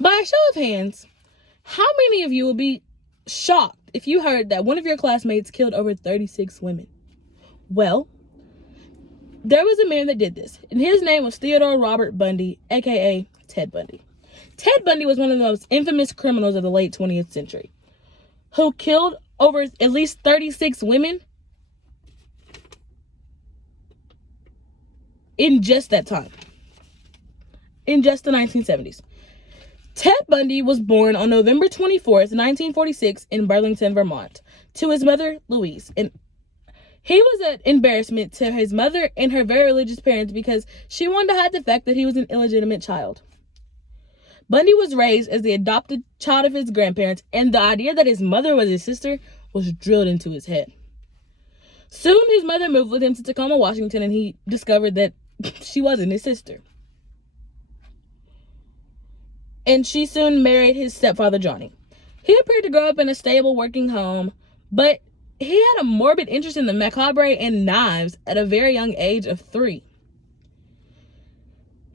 By a show of hands, how many of you would be shocked if you heard that one of your classmates killed over 36 women? Well, there was a man that did this, and his name was Theodore Robert Bundy, aka Ted Bundy. Ted Bundy was one of the most infamous criminals of the late 20th century, who killed over at least 36 women in just that time, in just the 1970s. Ted Bundy was born on November 24th, 1946 in Burlington, Vermont, to his mother, Louise. And he was an embarrassment to his mother and her very religious parents because she wanted to hide the fact that he was an illegitimate child. Bundy was raised as the adopted child of his grandparents, and the idea that his mother was his sister was drilled into his head. Soon, his mother moved with him to Tacoma, Washington, and he discovered that she wasn't his sister. And she soon married his stepfather, Johnny. He appeared to grow up in a stable working home, but he had a morbid interest in the macabre and knives at a very young age of 3.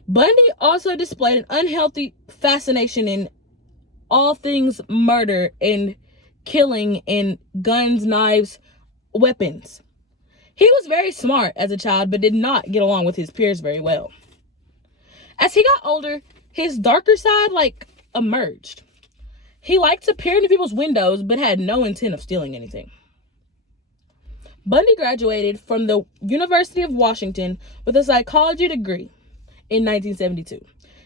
Bundy also displayed an unhealthy fascination in all things murder and killing and guns, knives, weapons. He was very smart as a child, but did not get along with his peers very well. As he got older, his darker side, emerged. He liked to peer into people's windows, but had no intent of stealing anything. Bundy graduated from the University of Washington with a psychology degree in 1972.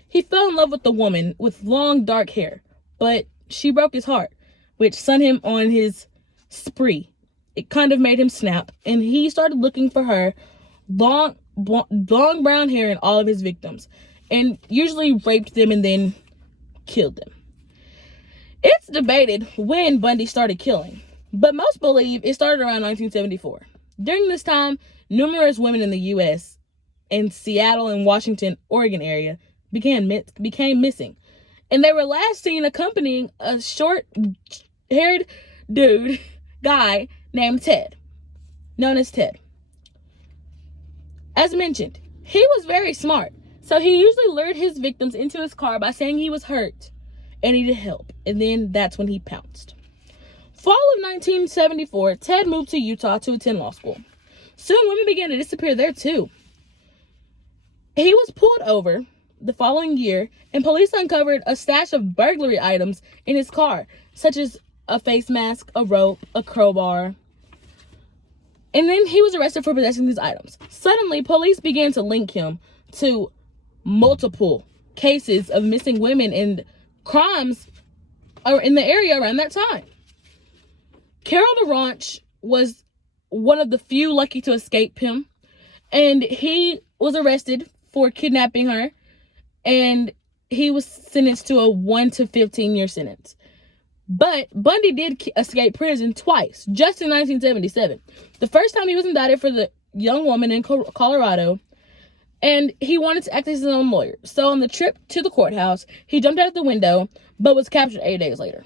He fell in love with a woman with long, dark hair, but she broke his heart, which sent him on his spree. It kind of made him snap, and he started looking for her long brown hair in all of his victims, and usually raped them and then killed them. It's debated when Bundy started killing, but most believe it started around 1974. During this time, numerous women in the U.S. and Seattle and Washington, Oregon area became missing, and they were last seen accompanying a short-haired guy named Ted, known as Ted. As mentioned, he was very smart, so he usually lured his victims into his car by saying he was hurt and needed help, and then that's when he pounced. Fall of 1974, Ted moved to Utah to attend law school. Soon, women began to disappear there too. He was pulled over the following year, and police uncovered a stash of burglary items in his car, such as a face mask, a rope, a crowbar. And then he was arrested for possessing these items. Suddenly, police began to link him to multiple cases of missing women and crimes in the area around that time. Carol DeRanch was one of the few lucky to escape him, and he was arrested for kidnapping her, and he was sentenced to a 1 to 15 year sentence. But Bundy did escape prison twice, just in 1977. The first time he was indicted for the young woman in Colorado, and he wanted to act as his own lawyer. So on the trip to the courthouse, he jumped out the window, but was captured 8 days later.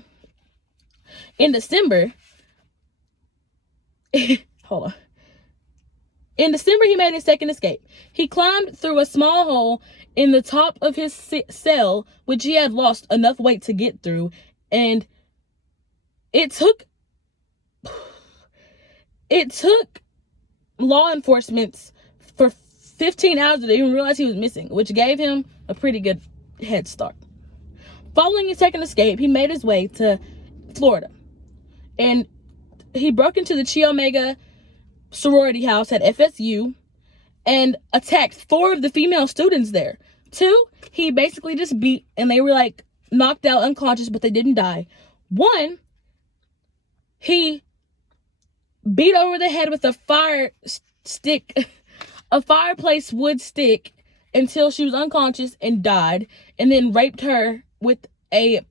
In December, In December, he made his second escape. He climbed through a small hole in the top of his cell, which he had lost enough weight to get through, and it took law enforcement for 15 hours to even realize he was missing, which gave him a pretty good head start. Following his second escape, he made his way to Florida, and he broke into the Chi Omega sorority house at FSU and attacked 4 of the female students there. 2, he basically just beat, and they were knocked out unconscious, but they didn't die. 1, he beat over the head with a fireplace wood stick until she was unconscious and died, and then raped her with a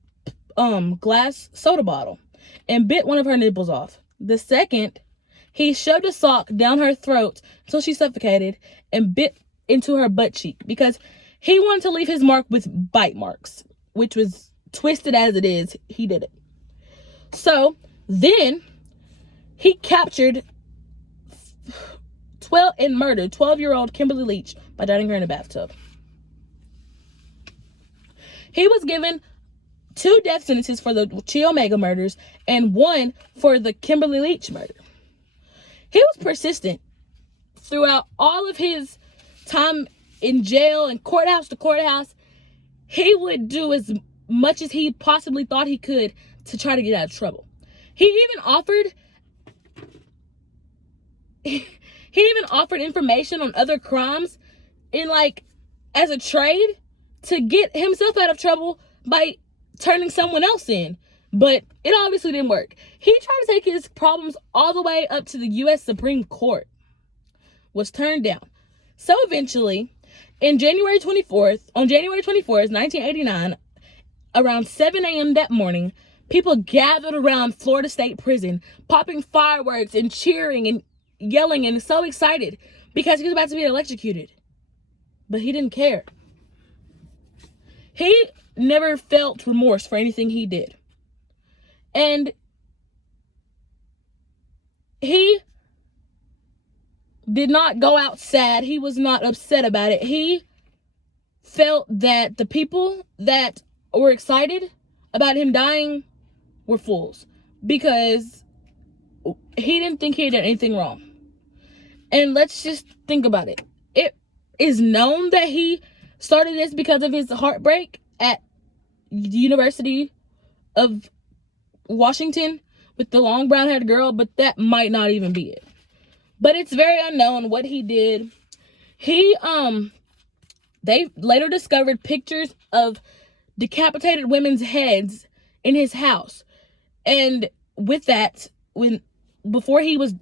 glass soda bottle and bit one of her nipples off. The second, he shoved a sock down her throat until she suffocated and bit into her butt cheek because he wanted to leave his mark with bite marks, which was twisted as it is. He did it. So then he captured and murdered 12-year-old Kimberly Leach by drowning her in a bathtub. He was given 2 death sentences for the Chi Omega murders and 1 for the Kimberly Leach murder. He was persistent throughout all of his time in jail and courthouse to courthouse. He would do as much as he possibly thought he could to try to get out of trouble. He even offered information on other crimes in as a trade to get himself out of trouble by turning someone else in. But it obviously didn't work. He tried to take his problems all the way up to the U.S. Supreme Court. Was turned down. So eventually, on January 24th, 1989, around 7 a.m. that morning, people gathered around Florida State Prison, popping fireworks and cheering and yelling and so excited because he was about to be electrocuted. But he didn't care. He never felt remorse for anything he did. And he did not go out sad. He was not upset about it. He felt that the people that were excited about him dying were fools because he didn't think he had done anything wrong. And let's just think about it. It is known that he started this because of his heartbreak at the University of Washington with the long brown-haired girl, but that might not even be it. But it's very unknown what he did. They later discovered pictures of decapitated women's heads in his house. And with that, before he was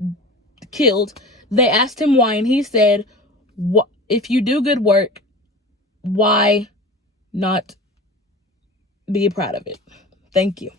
killed, they asked him why, and he said, if you do good work, why not be proud of it? Thank you.